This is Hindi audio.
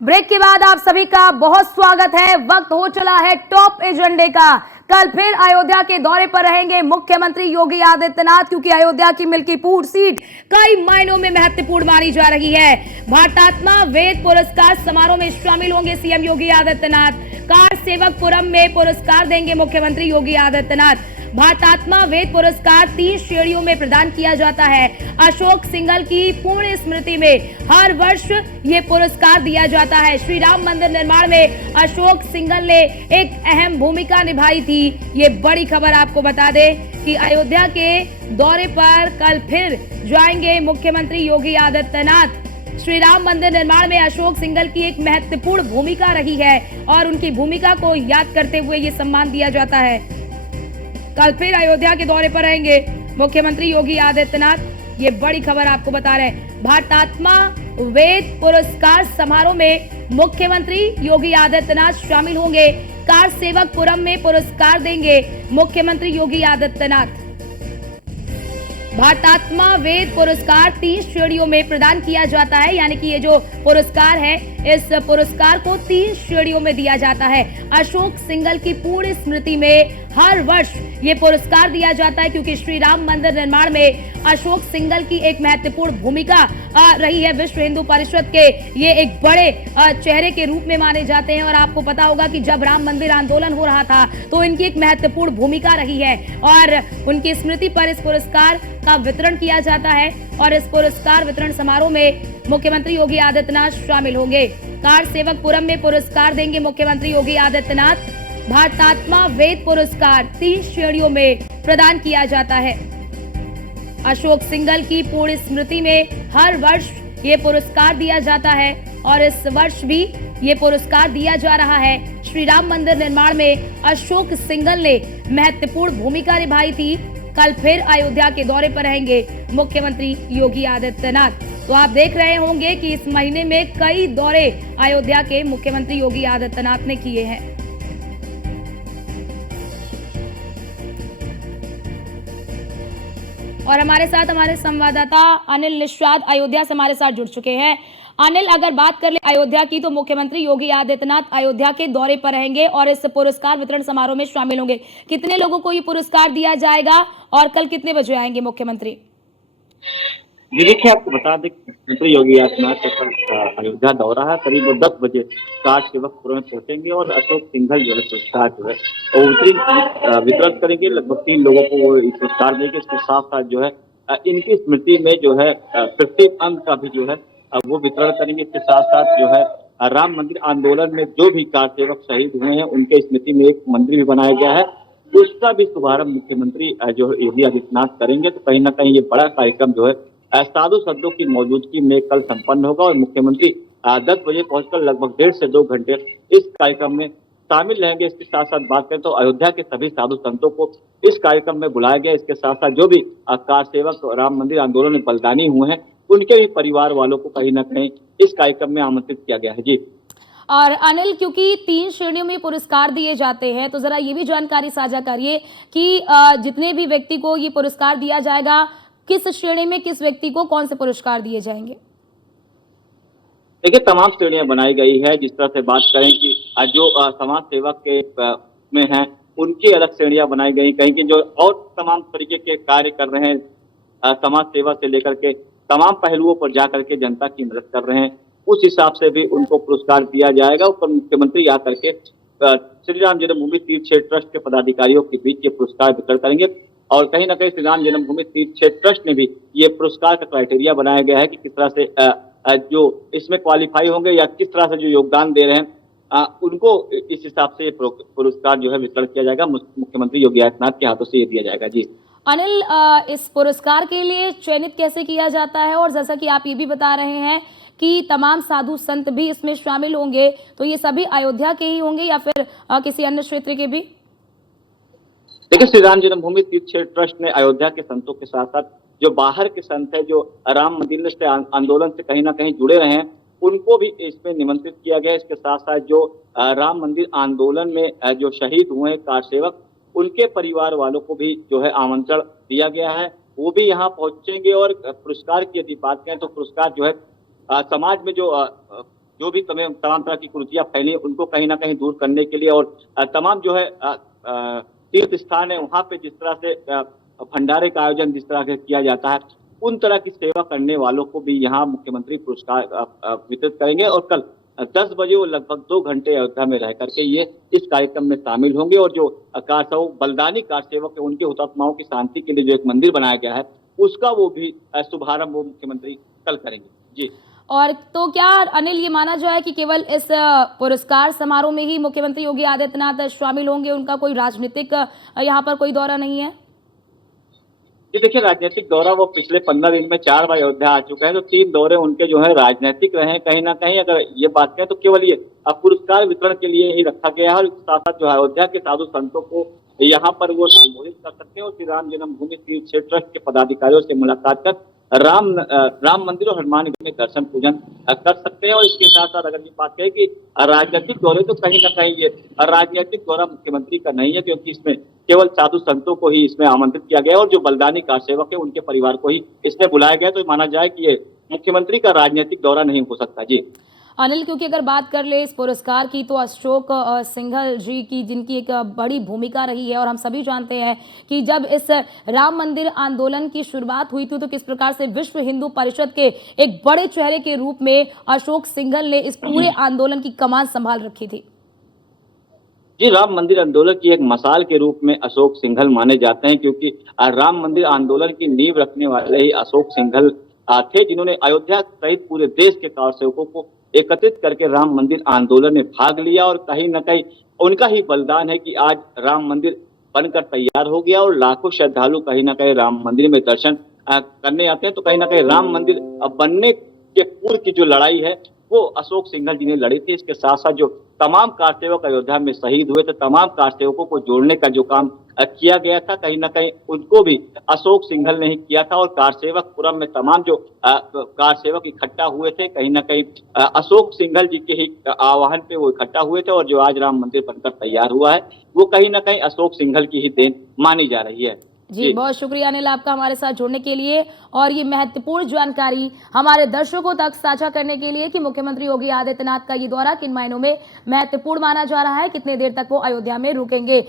ब्रेक के बाद आप सभी का बहुत स्वागत है। वक्त हो चला है टॉप एजेंडे का। कल फिर अयोध्या के दौरे पर रहेंगे मुख्यमंत्री योगी आदित्यनाथ, क्योंकि अयोध्या की मिल्कीपुर सीट कई मायनों में महत्वपूर्ण मानी जा रही है। भारतात्मा वेद पुरस्कार समारोह में शामिल होंगे सीएम योगी आदित्यनाथ। कार सेवकपुरम में पुरस्कार देंगे मुख्यमंत्री योगी आदित्यनाथ। भारतात्मा वेद पुरस्कार 3 श्रेणियों में प्रदान किया जाता है। अशोक सिंघल की पुण्य स्मृति में हर वर्ष ये पुरस्कार दिया जाता है। श्री राम मंदिर निर्माण में अशोक सिंघल ने एक अहम भूमिका निभाई थी। ये बड़ी खबर आपको बता दें कि अयोध्या के दौरे पर कल फिर जाएंगे मुख्यमंत्री योगी आदित्यनाथ। श्री राम मंदिर निर्माण में अशोक सिंघल की एक महत्वपूर्ण भूमिका रही है और उनकी भूमिका को याद करते हुए ये सम्मान दिया जाता है। कल फिर अयोध्या के दौरे पर रहेंगे मुख्यमंत्री योगी आदित्यनाथ। ये बड़ी खबर आपको बता रहे हैं। भारतात्मा वेद पुरस्कार समारोह में मुख्यमंत्री योगी आदित्यनाथ शामिल होंगे। कार सेवकपुरम में पुरस्कार देंगे मुख्यमंत्री योगी आदित्यनाथ। भारतात्मा वेद पुरस्कार 3 श्रेणियों में प्रदान किया जाता है, यानी कि ये जो पुरस्कार है इस पुरस्कार को 3 श्रेणियों में दिया जाता है। अशोक सिंघल की पूर्ण स्मृति में हर वर्ष ये पुरस्कार दिया जाता है, क्योंकि श्री राम मंदिर निर्माण में अशोक सिंघल की एक महत्वपूर्ण भूमिका रही है। विश्व हिंदू परिषद के ये एक बड़े चेहरे के रूप में माने जाते हैं और आपको पता होगा कि जब राम मंदिर आंदोलन हो रहा था तो इनकी एक महत्वपूर्ण भूमिका रही है और उनकी स्मृति पर इस पुरस्कार का वितरण किया जाता है। और इस पुरस्कार वितरण समारोह में मुख्यमंत्री योगी आदित्यनाथ शामिल होंगे। कार सेवकपुरम में पुरस्कार देंगे मुख्यमंत्री योगी आदित्यनाथ। भारतात्मा वेद पुरस्कार 3 श्रेणियों में प्रदान किया जाता है। अशोक सिंघल की पूर्ण स्मृति में हर वर्ष ये पुरस्कार दिया जाता है और इस वर्ष भी ये पुरस्कार दिया जा रहा है। श्री राम मंदिर निर्माण में अशोक सिंघल ने महत्वपूर्ण भूमिका निभाई थी। कल फिर अयोध्या के दौरे पर रहेंगे मुख्यमंत्री योगी आदित्यनाथ। तो आप देख रहे होंगे कि इस महीने में कई दौरे अयोध्या के मुख्यमंत्री योगी आदित्यनाथ ने किए हैं। और हमारे साथ हमारे संवाददाता अनिल निषाद अयोध्या से हमारे साथ जुड़ चुके हैं। अनिल, अगर बात कर ले अयोध्या की, तो मुख्यमंत्री योगी आदित्यनाथ अयोध्या के दौरे पर रहेंगे और इस पुरस्कार वितरण समारोह में शामिल होंगे। कितने लोगों को ये पुरस्कार दिया जाएगा और कल कितने बजे आएंगे मुख्यमंत्री? जी देखिए, आपको बता दें मुख्यमंत्री योगी आदित्यनाथ का कल अयोध्या दौरा है। करीब 10 बजे कार सेवकपुर में पहुंचेंगे और अशोक सिंघल जो है पुरस्कार जो है वितरण करेंगे। लगभग 3 लोगों को वो पुरस्कार देंगे। इसके साथ साथ जो है इनकी स्मृति में जो है 50 अंक का भी जो है वो वितरण करेंगे। इसके साथ साथ जो है राम मंदिर आंदोलन में जो भी कार सेवक शहीद हुए हैं उनके स्मृति में एक मंदिर भी बनाया गया है, उसका भी शुभारंभ मुख्यमंत्री जो योगी आदित्यनाथ करेंगे। तो कहीं ना कहीं ये बड़ा कार्यक्रम जो है साधु संतों की मौजूदगी में कल संपन्न होगा और मुख्यमंत्री 10 बजे पहुंचकर लगभग 1.5 से 2 घंटे इस कार्यक्रम में शामिल रहेंगे। इसके साथ साथ बात करें तो अयोध्या के सभी साधु संतों को इस कार्यक्रम में बुलाया गया। इसके साथ साथ जो भी कार सेवक राम मंदिर आंदोलन में बलिदानी हुए हैं उनके भी परिवार वालों को कहीं ना कहीं इस कार्यक्रम में आमंत्रित किया गया है। जी और अनिल, क्योंकि 3 श्रेणियों में पुरस्कार दिए जाते हैं, तो जरा ये भी जानकारी साझा करिए कि जितने भी व्यक्ति को ये पुरस्कार दिया जाएगा, किस श्रेणी में किस व्यक्ति को कौन से पुरस्कार दिए जाएंगे? देखिए, तमाम श्रेणियां बनाई गई है। जिस तरह से बात करें कि जो समाज सेवक के में हैं उनकी अलग श्रेणियां बनाई गई, कहीं की जो और तमाम तरीके के कार्य कर रहे हैं समाज सेवा से लेकर के तमाम पहलुओं पर जाकर के जनता की मदद कर रहे हैं, उस हिसाब से भी उनको पुरस्कार दिया जाएगा। ऊपर मुख्यमंत्री आकर के श्री राम जन्मभूमि तीर्थ क्षेत्र ट्रस्ट के पदाधिकारियों के बीच ये पुरस्कार वितरण करेंगे और कहीं ना कहीं श्री राम जन्मभूमि तीर्थ क्षेत्र ट्रस्ट ने भी ये पुरस्कार का क्राइटेरिया बनाया गया है कि किस तरह से जो इसमें क्वालिफाई होंगे या किस तरह से जो योगदान दे रहे हैं उनको इस हिसाब से पुरस्कार जो है वितरण किया जाएगा। मुख्यमंत्री योगी आदित्यनाथ के हाथों से ये दिया जाएगा। जी अनिल, इस पुरस्कार के लिए चयनित कैसे किया जाता है? और जैसा कि आप ये भी बता रहे हैं कि तमाम साधु संत भी इसमें शामिल होंगे, तो ये सभी अयोध्या के ही होंगे या फिर किसी अन्य क्षेत्र के भी? देखिए, श्री राम जन्मभूमि तीर्थ क्षेत्र ट्रस्ट ने अयोध्या के संतों के साथ साथ जो बाहर के संत है जो राम मंदिर से आंदोलन से कहीं ना कहीं जुड़े रहे हैं उनको भी इसमें निमंत्रित किया गया। इसके साथ साथ जो राम मंदिर आंदोलन में जो शहीद हुए हैं कार सेवक उनके परिवार वालों को भी जो है आमंत्रण दिया गया है, वो भी यहाँ पहुंचेंगे। और पुरस्कार की यदि बात करें तो पुरस्कार जो है समाज में जो जो भी तमाम तरह की कुरीतियां फैली हैं, उनको कहीं ना कहीं दूर करने के लिए और तमाम जो है तीर्थ स्थान है वहां पे जिस तरह से भंडारे का आयोजन जिस तरह से किया जाता है, उन तरह की सेवा करने वालों को भी यहाँ मुख्यमंत्री पुरस्कार वितरित करेंगे और कल 10 बजे वो लगभग 2 घंटे अयोध्या में रह करके ये इस कार्यक्रम में शामिल होंगे और जो बलिदानी कार सेवक है उनके हुतात्माओं की शांति के लिए जो एक मंदिर बनाया गया है उसका वो भी शुभारंभ वो मुख्यमंत्री कल करेंगे। जी। और तो क्या अनिल ये माना जाए कि केवल इस पुरस्कार समारोह में ही मुख्यमंत्री योगी आदित्यनाथ शामिल होंगे, उनका कोई राजनीतिक यहाँ पर कोई दौरा नहीं है? जी देखिए, राजनीतिक दौरा वो पिछले 15 दिन में 4 बार अयोध्या आ चुके हैं, तो 3 दौरे उनके जो है राजनीतिक रहे हैं कहीं ना कहीं। अगर ये बात करें तो केवल ये पुरस्कार वितरण के लिए ही रखा गया है और साथ साथ जो है अयोध्या के साधु संतों को यहाँ पर वो संबोधित कर सकते हैं और श्री राम जन्मभूमि तीर्थ क्षेत्र ट्रस्ट के पदाधिकारियों से मुलाकात कर राम मंदिर और हनुमान में दर्शन पूजन कर सकते हैं। और इसके साथ साथ अगर ये बात करें कि राजनीतिक दौरे, तो कहीं ना कहीं ये राजनीतिक दौरा मुख्यमंत्री का नहीं है, क्योंकि इसमें केवल साधु संतों को ही इसमें आमंत्रित किया गया है और जो बलिदानी कार सेवक है उनके परिवार को ही इसमें बुलाया गया है। तो माना जाए कि ये मुख्यमंत्री का राजनीतिक दौरा नहीं हो सकता। जी अनिल, क्योंकि अगर बात कर ले इस पुरस्कार की तो अशोक सिंघल जी की, जिनकी एक बड़ी भूमिका रही है और हम सभी जानते हैं कि जब इस राम मंदिर आंदोलन की शुरुआत हुई थी तो किस प्रकार से विश्व हिंदू परिषद के एक बड़े चेहरे के रूप में अशोक सिंघल ने इस पूरे आंदोलन की कमान संभाल रखी थी। जी, राम मंदिर आंदोलन की एक मसाल के रूप में अशोक सिंघल माने जाते हैं, क्योंकि राम मंदिर आंदोलन की नींव रखने वाले ही अशोक सिंघल थे, जिन्होंने अयोध्या सहित पूरे देश के कारसेवकों को एकत्रित करके राम मंदिर आंदोलन में भाग लिया। और कहीं न कहीं उनका ही बलिदान है कि आज राम मंदिर बनकर तैयार हो गया और लाखों श्रद्धालु कहीं न कहीं राम मंदिर में दर्शन करने आते हैं। तो कहीं न कहीं राम मंदिर बनने के पूर्व की जो लड़ाई है वो अशोक सिंघल जी ने लड़ी थी। इसके साथ साथ जो तमाम कारसेवक अयोध्या में शहीद हुए थे, तमाम कारसेवकों को जोड़ने का जो काम किया गया था, कहीं ना कहीं उनको भी अशोक सिंघल ने ही किया था। और कारसेवक पुरम में तमाम जो कारसेवक इकट्ठा हुए थे, कहीं ना कहीं अशोक सिंघल जी के ही आह्वान पे वो इकट्ठा हुए थे और जो आज राम मंदिर बनकर तैयार हुआ है वो कहीं ना कहीं अशोक सिंघल की ही देन मानी जा रही है। जी, बहुत शुक्रिया अनिल आपका हमारे साथ जुड़ने के लिए और ये महत्वपूर्ण जानकारी हमारे दर्शकों तक साझा करने के लिए कि मुख्यमंत्री योगी आदित्यनाथ का ये दौरा किन मायनों में महत्वपूर्ण माना जा रहा है, कितने देर तक वो अयोध्या में रुकेंगे।